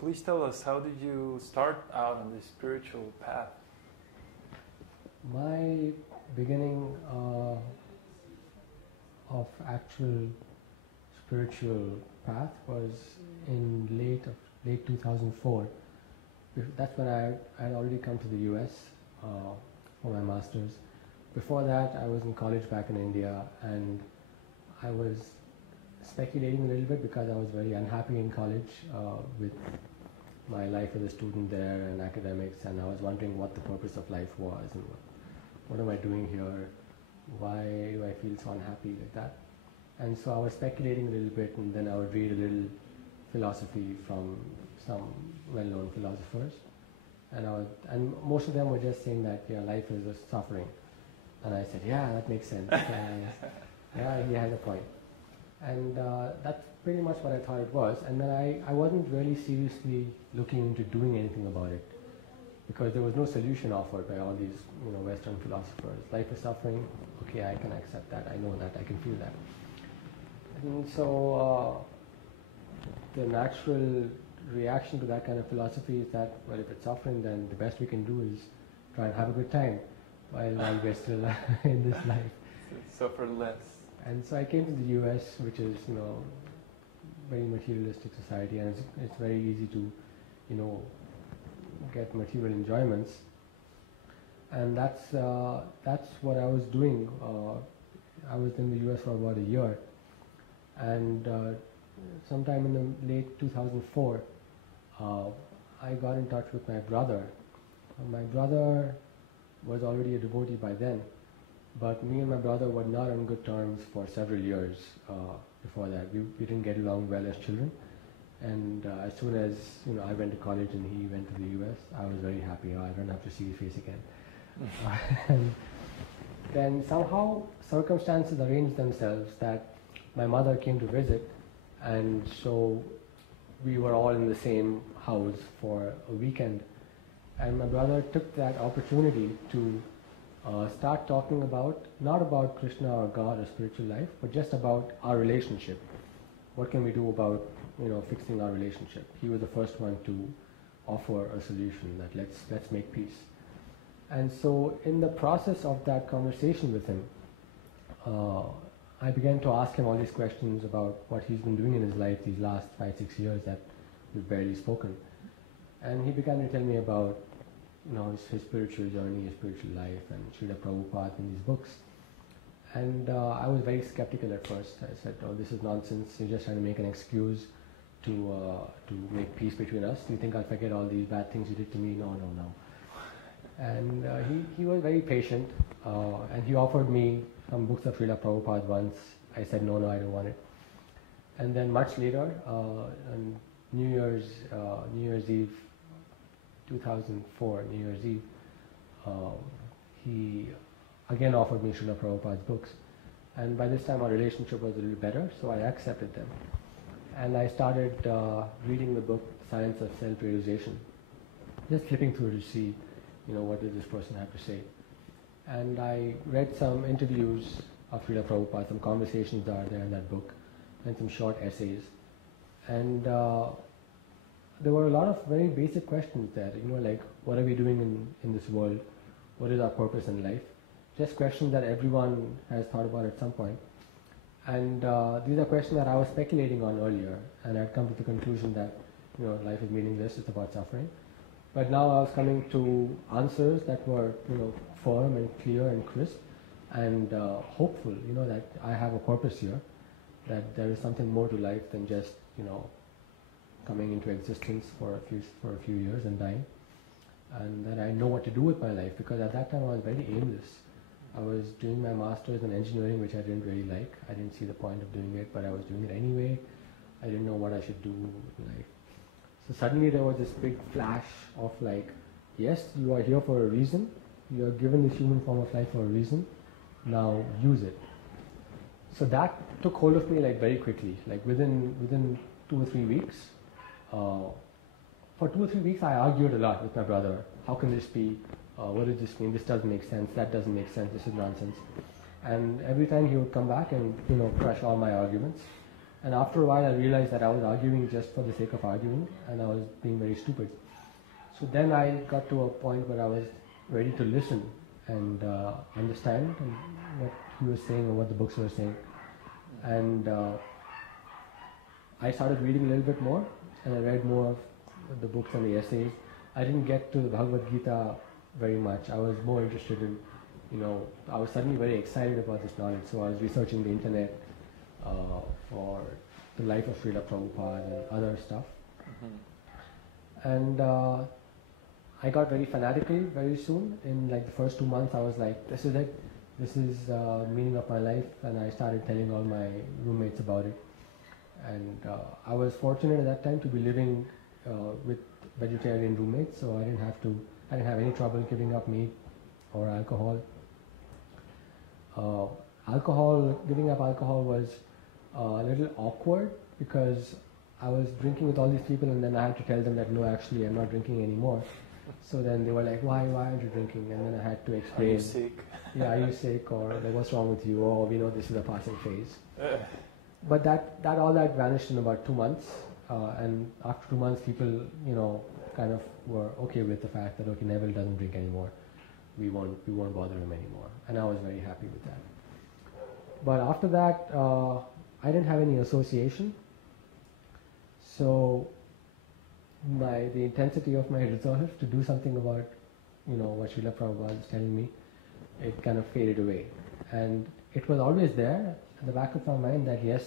please tell us, how did you start out on this spiritual path? My beginning of actual spiritual path was in late 2004. That's when I had already come to the US for my master's. Before that, I was in college back in India, and I was speculating a little bit because I was very unhappy in college with my life as a student there and academics, and I was wondering what the purpose of life was and what am I doing here, why do I feel so unhappy like that. And so I was speculating a little bit, and then I would read a little philosophy from some well-known philosophers, and most of them were just saying that life is a suffering. And I said, yeah, that makes sense. Yeah, he has a point. And that's pretty much what I thought it was. And then I wasn't really seriously looking into doing anything about it, because there was no solution offered by all these Western philosophers. Life is suffering, okay, I can accept that, I know that, I can feel that. And so the natural reaction to that kind of philosophy is that, well, if it's suffering, then the best we can do is try and have a good time while we're still in this life. Suffer less. And so I came to the US, which is, very materialistic society, and it's very easy to, get material enjoyments. And that's what I was doing. I was in the US for about a year, and sometime in the late 2004, I got in touch with my brother. My brother was already a devotee by then, but me and my brother were not on good terms for several years before that. We didn't get along well as children, and as soon as I went to college and he went to the US, I was very happy. I don't have to see his face again. And then somehow circumstances arranged themselves that my mother came to visit, and so we were all in the same house for a weekend. And my brother took that opportunity to start talking about, not about Krishna or God or spiritual life, but just about our relationship. What can we do about, fixing our relationship? He was the first one to offer a solution that let's make peace. And so in the process of that conversation with him, I began to ask him all these questions about what he's been doing in his life these last 5-6 years that we've barely spoken. And he began to tell me about his spiritual journey, his spiritual life, and Srila Prabhupada and these books. And I was very skeptical at first. I said, oh, this is nonsense. You're just trying to make an excuse to make peace between us. Do you think I'll forget all these bad things you did to me? No. And he was very patient, and he offered me some books of Srila Prabhupada once. I said, no, I don't want it. And then much later, on New Year's Eve, 2004, New Year's Eve, he again offered me Srila Prabhupada's books. And by this time our relationship was a little better, so I accepted them. And I started reading the book Science of Self-Realization, just flipping through to see, what does this person have to say. And I read some interviews of Srila Prabhupada, some conversations that are there in that book, and some short essays. And there were a lot of very basic questions there, like what are we doing in this world? What is our purpose in life? Just questions that everyone has thought about at some point. And these are questions that I was speculating on earlier, and I'd come to the conclusion that life is meaningless, it's about suffering. But now I was coming to answers that were firm and clear and crisp and hopeful, that I have a purpose here, that there is something more to life than just coming into existence for a few years and dying, and that I know what to do with my life, because at that time I was very aimless. I was doing my master's in engineering, which I didn't really like. I didn't see the point of doing it, but I was doing it anyway. I didn't know what I should do with life. So suddenly there was this big flash of like, yes, you are here for a reason. You are given this human form of life for a reason. Now use it. So that took hold of me like very quickly. Like within 2 or 3 weeks. For 2 or 3 weeks I argued a lot with my brother. How can this be? What does this mean? This doesn't make sense. That doesn't make sense. This is nonsense. And every time he would come back and crush all my arguments. And after a while I realized that I was arguing just for the sake of arguing, and I was being very stupid. So then I got to a point where I was ready to listen and understand what he was saying or what the books were saying. And I started reading a little bit more, and I read more of the books and the essays. I didn't get to the Bhagavad Gita very much. I was more interested in, I was suddenly very excited about this knowledge, so I was researching the internet for the life of Srila Prabhupada and other stuff. Mm-hmm. And I got very fanatical very soon. In like the first 2 months I was like, this is it. This is the meaning of my life, and I started telling all my roommates about it. And I was fortunate at that time to be living with vegetarian roommates, so I didn't have any trouble giving up meat or alcohol. Giving up alcohol was a little awkward because I was drinking with all these people, and then I had to tell them that no, actually I'm not drinking anymore. So then they were like, why aren't you drinking? And then I had to explain. Are you sick? Yeah, are you sick? Or like, what's wrong with you? Oh, we know this is a passing phase. But all that vanished in about 2 months. And after 2 months, people, kind of were okay with the fact that, okay, Neville doesn't drink anymore. We won't bother him anymore. And I was very happy with that. But after that, I didn't have any association. So the intensity of my resolve to do something about, what Srila Prabhupada was telling me, it kind of faded away. And it was always there at the back of my mind that yes,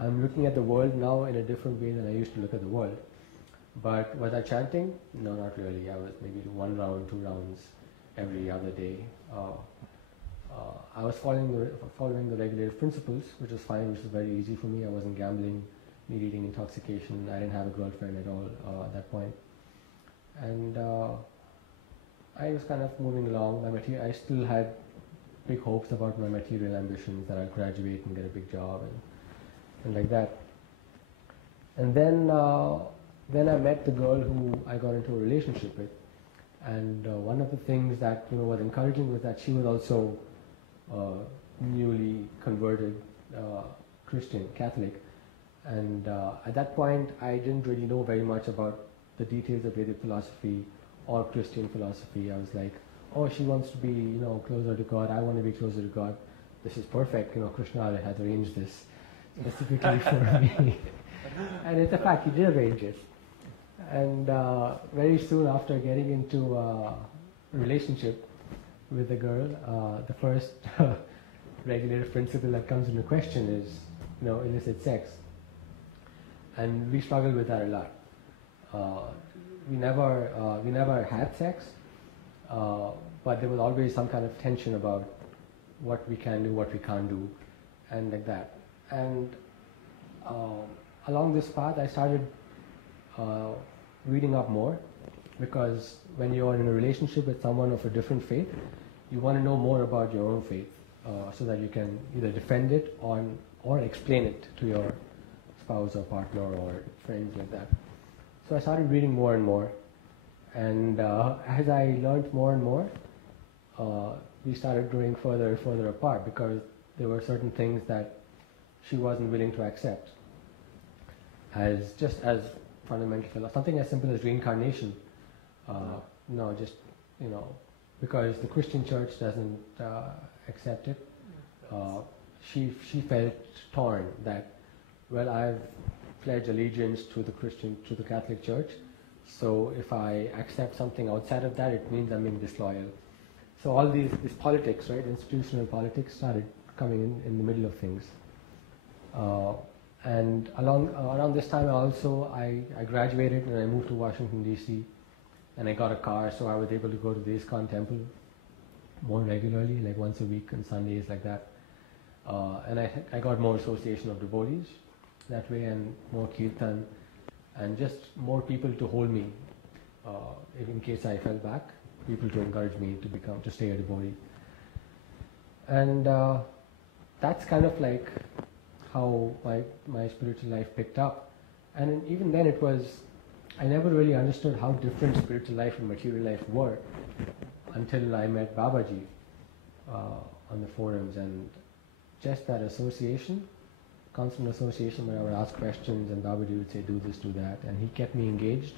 I'm looking at the world now in a different way than I used to look at the world. But was I chanting? No, not really. I was maybe 1 round, 2 rounds every other day. I was following the regulative principles, which was fine, which was very easy for me. I wasn't gambling, eating, intoxication. I didn't have a girlfriend at all at that point. And I was kind of moving along. I still had big hopes about my material ambitions, that I'd graduate and get a big job and like that. And then I met the girl who I got into a relationship with. And one of the things that was encouraging was that she was also newly converted Christian, Catholic. And at that point, I didn't really know very much about the details of Vedic philosophy or Christian philosophy. I was like, oh, she wants to be, closer to God. I want to be closer to God. This is perfect. Krishna had arranged this specifically for me. And it's a fact, he did arrange it. And very soon after getting into a relationship with a girl, the first regulative principle that comes into question is, illicit sex. And we struggled with that a lot. We never had sex, but there was always some kind of tension about what we can do, what we can't do, and like that. And along this path, I started reading up more, because when you're in a relationship with someone of a different faith, you want to know more about your own faith, so that you can either defend it or explain it to your spouse or partner or friends like that. So I started reading more and more, and as I learned more and more, we started growing further and further apart, because there were certain things that she wasn't willing to accept as fundamental philosophy. Something as simple as reincarnation. Because the Christian church doesn't accept it. She felt torn that, well, I've pledged allegiance to the Catholic Church, so if I accept something outside of that, it means I'm being disloyal. So all these politics, right, institutional politics, started coming in the middle of things. And around this time I graduated and I moved to Washington DC, and I got a car, so I was able to go to the ISKCON temple more regularly, like once a week on Sundays, like that. And I got more association of devotees that way, and more kirtan, and just more people to hold me in case I fell back, people to encourage me to stay a devotee. And that's kind of like how my spiritual life picked up. And even then I never really understood how different spiritual life and material life were until I met Babaji on the forums, and just that association constant association where I would ask questions and Babaji would say, do this, do that, and he kept me engaged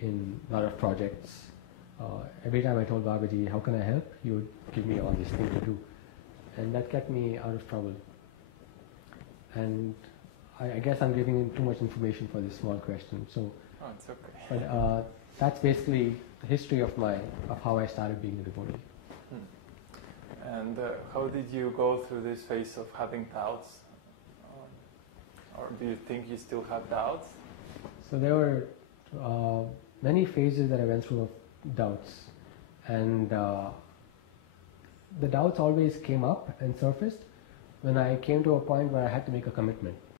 in a lot of projects. Every time I told Babaji, how can I help, he would give me all this thing to do. And that kept me out of trouble. And I guess I'm giving him too much information for this small question. So, Oh, it's okay. but that's basically the history of how I started being a devotee. And how did you go through this phase of having doubts? Or do you think you still have doubts? So there were many phases that I went through of doubts. And the doubts always came up and surfaced when I came to a point where I had to make a commitment.